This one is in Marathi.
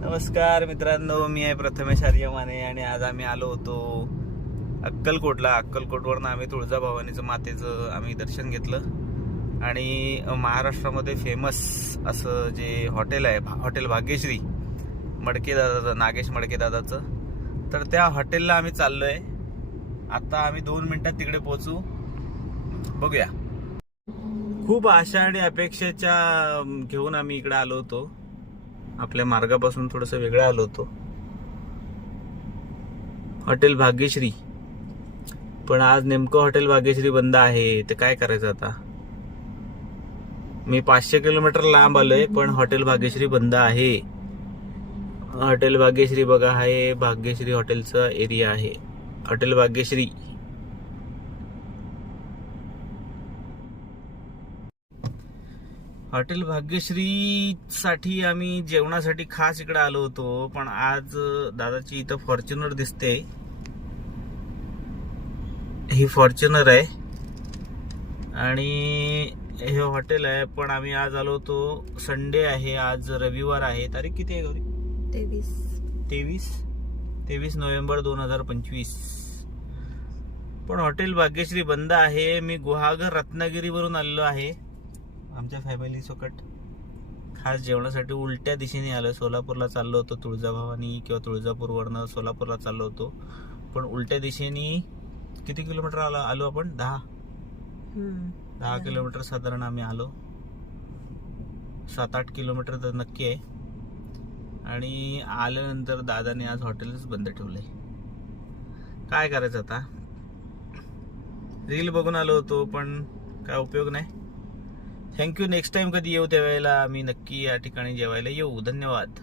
नमस्कार मित्रांनो मी आहे प्रथमेश आर्यमाने आणि आज आम्ही आलो होतो अक्कलकोटला. अक्कलकोटवरनं आम्ही तुळजाभवानीचं मातेचं आम्ही दर्शन घेतलं. आणि महाराष्ट्रामध्ये फेमस असं जे हॉटेल आहे भा- हॉटेल भाग्यश्री मडकेदादाचं नागेश मडकेदादाचं तर त्या हॉटेलला आम्ही चाललो आहे आता आम्ही दोन मिनिटात तिकडे पोचू बघूया. खूप आशा आणि अपेक्षेच्या घेऊन आम्ही इकडे आलो होतो. आपल्या मार्गापासून थोडस वेगळं आलो होतो. हॉटेल भाग्यश्री. पण आज नेमकं हॉटेल भाग्यश्री बंद आहे ते काय करायचं आता? मी पाचशे किलोमीटर लांब आलोय पण हॉटेल भाग्यश्री बंद आहे. हॉटेल भाग्यश्री बघा आहे भाग्यश्री हॉटेलचा एरिया आहे. हॉटेल भाग्यश्री. हॉटेल भाग्यश्री साठी आम्ही जेवणासाठी खास इकडे आलो होतो पण आज दादाची इथं फॉर्च्युनर दिसते. ही फॉर्च्युनर आहे. आणि हे हॉटेल आहे पण आम्ही आज आलो होतो संडे आहे आज रविवार आहे. तारीख किती आहे गौरी? तेवीस. तेवीस? तेवीस नोव्हेंबर दोन हजार पंचवीस. पण हॉटेल भाग्यश्री बंद आहे. मी गुहागर रत्नागिरीवरून आलेलो आहे. आमच्या फॅमिली सोकट खास जेवणासाठी उलट्या दिशेने आलो सोलापूरला चाललो होतो तुळजाभवानी किंवा तुळजापूरवरनं सोलापूरला चाललो होतो. पण उलट्या दिशेने किती किलोमीटर आलो आलो आपण? दहा. दहा किलोमीटर साधारण आम्ही आलो. सात आठ किलोमीटर तर नक्की आहे. आणि आल्यानंतर दादाने आज हॉटेलच बंद ठेवलंय. काय करायचं आता? रील बघून आलो होतो पण काय उपयोग नाही. थँक्यू नेक्स्ट टाइम कधी येऊ त्यावेळेला आम्ही नक्की या ठिकाणी जेवायला येऊ. धन्यवाद.